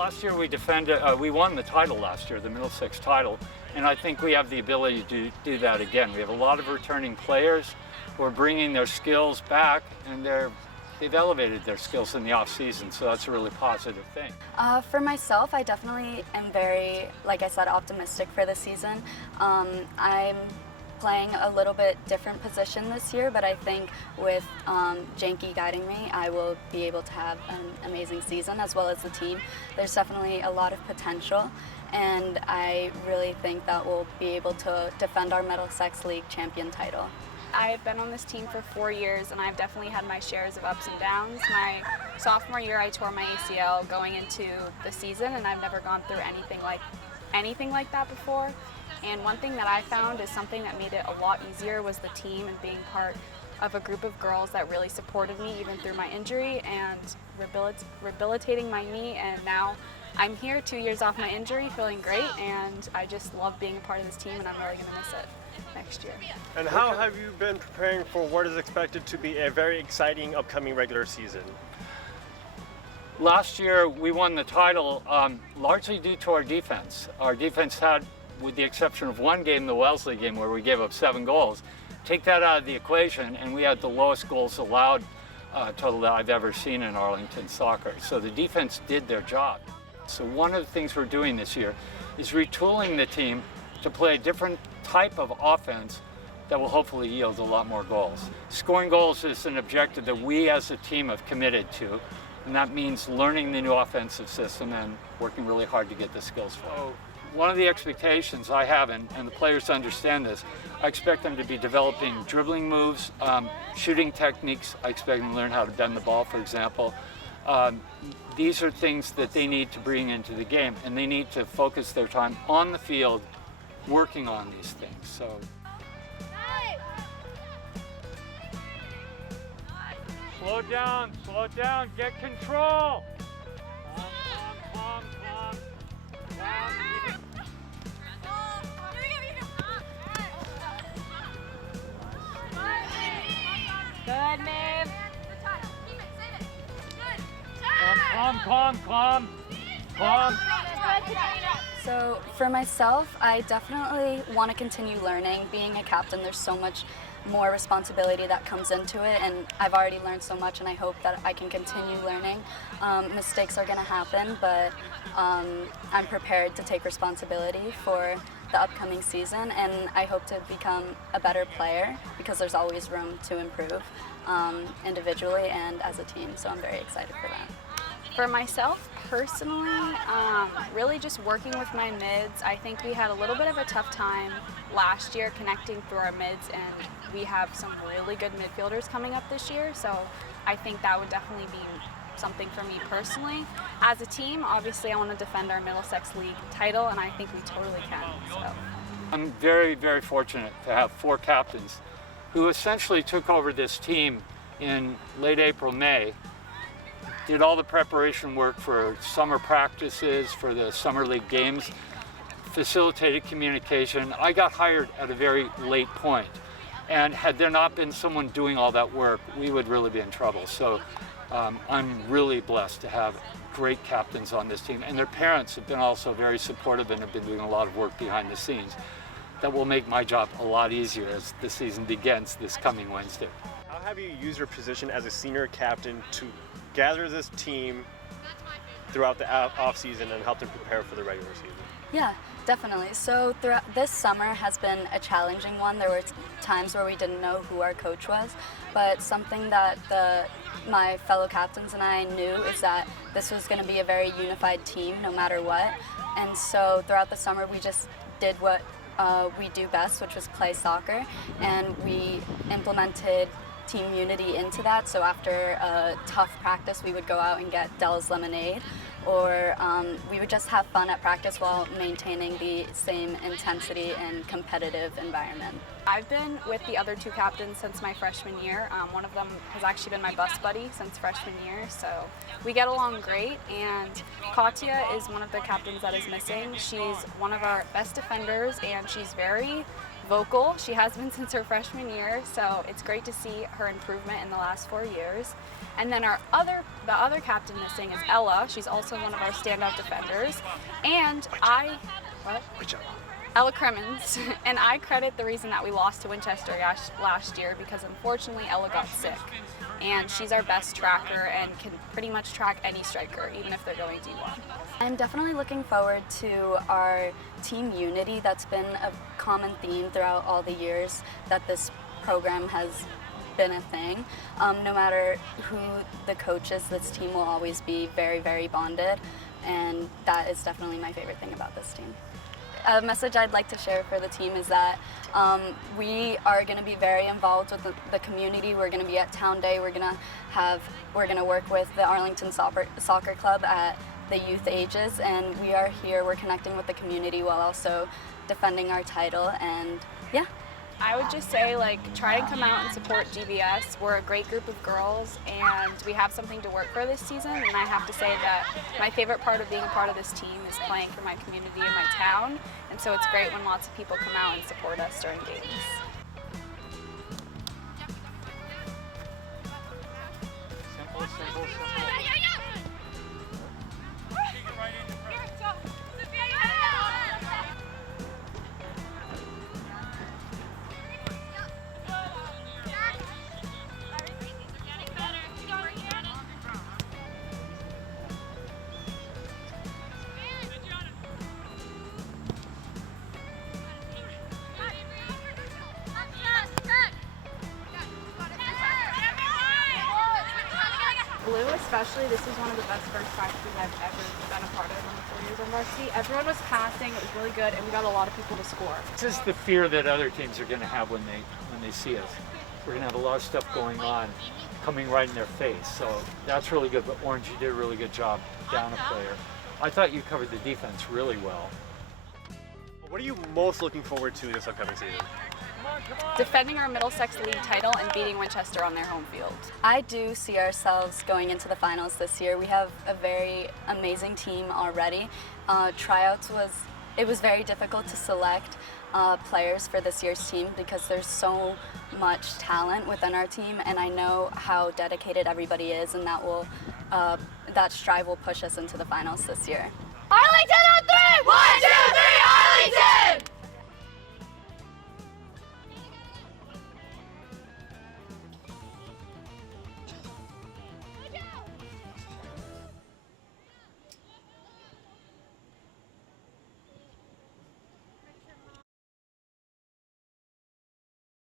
Last year we won the title last year, the Middlesex title, and I think we have the ability to do that again. We have a lot of returning players who are bringing their skills back, and they've elevated their skills in the off season, so that's a really positive thing. For myself, I definitely am very, like I said, optimistic for the season. I'm playing a little bit different position this year, but I think with Janky guiding me, I will be able to have an amazing season, as well as the team. There's definitely a lot of potential, and I really think that we'll be able to defend our Middlesex League champion title. I've been on this team for 4 years, and I've definitely had my shares of ups and downs. My sophomore year, I tore my ACL going into the season, and I've never gone through anything like that before. And one thing that I found is something that made it a lot easier was the team and being part of a group of girls that really supported me even through my injury and rehabilitating my knee. And now I'm here 2 years off my injury, feeling great, and I just love being a part of this team, and I'm really going to miss it next year. And how have you been preparing for what is expected to be a very exciting upcoming regular season? Last year we won the title largely due to our defense. Our defense had, with the exception of one game, the Wellesley game, where we gave up 7 goals. Take that out of the equation, and we had the lowest goals allowed total that I've ever seen in Arlington soccer. So the defense did their job. So one of the things we're doing this year is retooling the team to play a different type of offense that will hopefully yield a lot more goals. Scoring goals is an objective that we as a team have committed to, and that means learning the new offensive system and working really hard to get the skills for it. One of the expectations I have, and the players understand this, I expect them to be developing dribbling moves, shooting techniques. I expect them to learn how to bend the ball, for example. These are things that they need to bring into the game, and they need to focus their time on the field working on these things. So. Slow down, get control. Calm. Good, Maeve. Calm. So for myself, I definitely want to continue learning. Being a captain, there's so much more responsibility that comes into it, and I've already learned so much, and I hope that I can continue learning. Mistakes are going to happen, but I'm prepared to take responsibility for the upcoming season, and I hope to become a better player because there's always room to improve individually and as a team, so I'm very excited for that. For myself personally, really just working with my mids. I think we had a little bit of a tough time last year connecting through our mids, and we have some really good midfielders coming up this year, so I think that would definitely be something for me personally. As a team, obviously I want to defend our Middlesex League title, and I think we totally can. So. I'm very, very fortunate to have 4 captains who essentially took over this team in late April, May, did all the preparation work for summer practices, for the summer league games, facilitated communication. I got hired at a very late point, and had there not been someone doing all that work, we would really be in trouble. So I'm really blessed to have great captains on this team, and their parents have been also very supportive and have been doing a lot of work behind the scenes that will make my job a lot easier as the season begins this coming Wednesday. How have you used your position as a senior captain to gather this team throughout the off-season and help them prepare for the regular season? Yeah, definitely. So throughout this summer has been a challenging one. There were times where we didn't know who our coach was, but something that my fellow captains and I knew is that this was going to be a very unified team no matter what. And so throughout the summer we just did what we do best, which was play soccer, and we implemented team unity into that. So after a tough practice, we would go out and get Dell's lemonade, or we would just have fun at practice while maintaining the same intensity and competitive environment. I've been with the other 2 captains since my freshman year. One of them has actually been my bus buddy since freshman year, so we get along great. And Katya is one of the captains that is missing. She's one of our best defenders, and she's very vocal. She has been since her freshman year, so it's great to see her improvement in the last 4 years. And then the other captain missing is Ella. She's also one of our standout defenders. And Ella Cremens, and I credit the reason that we lost to Winchester last year because unfortunately Ella got sick. And she's our best tracker and can pretty much track any striker, even if they're going D1. I'm definitely looking forward to our team unity. That's been a common theme throughout all the years that this program has been a thing. No matter who the coach is, this team will always be very, very bonded, and that is definitely my favorite thing about this team. A message I'd like to share for the team is that we are going to be very involved with the community. We're going to be at Town Day. We're going to work with the Arlington Soccer Club at the youth ages, and we are here. We're connecting with the community while also defending our title, and yeah. I would just say, try and come out and support GBS. We're a great group of girls, and we have something to work for this season. And I have to say that my favorite part of being a part of this team is playing for my community and my town. And so it's great when lots of people come out and support us during games. Simple. Blue especially, this is one of the best first practices I've ever been a part of in the 4 years on varsity. Everyone was passing, it was really good, and we got a lot of people to score. This is the fear that other teams are going to have when they see us. We're going to have a lot of stuff going on, coming right in their face. So that's really good. But Orange, you did a really good job down a player. I thought you covered the defense really well. What are you most looking forward to this upcoming season? Defending our Middlesex League title and beating Winchester on their home field. I do see ourselves going into the finals this year. We have a very amazing team already. Tryouts was very difficult to select players for this year's team because there's so much talent within our team, and I know how dedicated everybody is, and that strive will push us into the finals this year. Arlington on 3! 1, 2, 3, Arlington!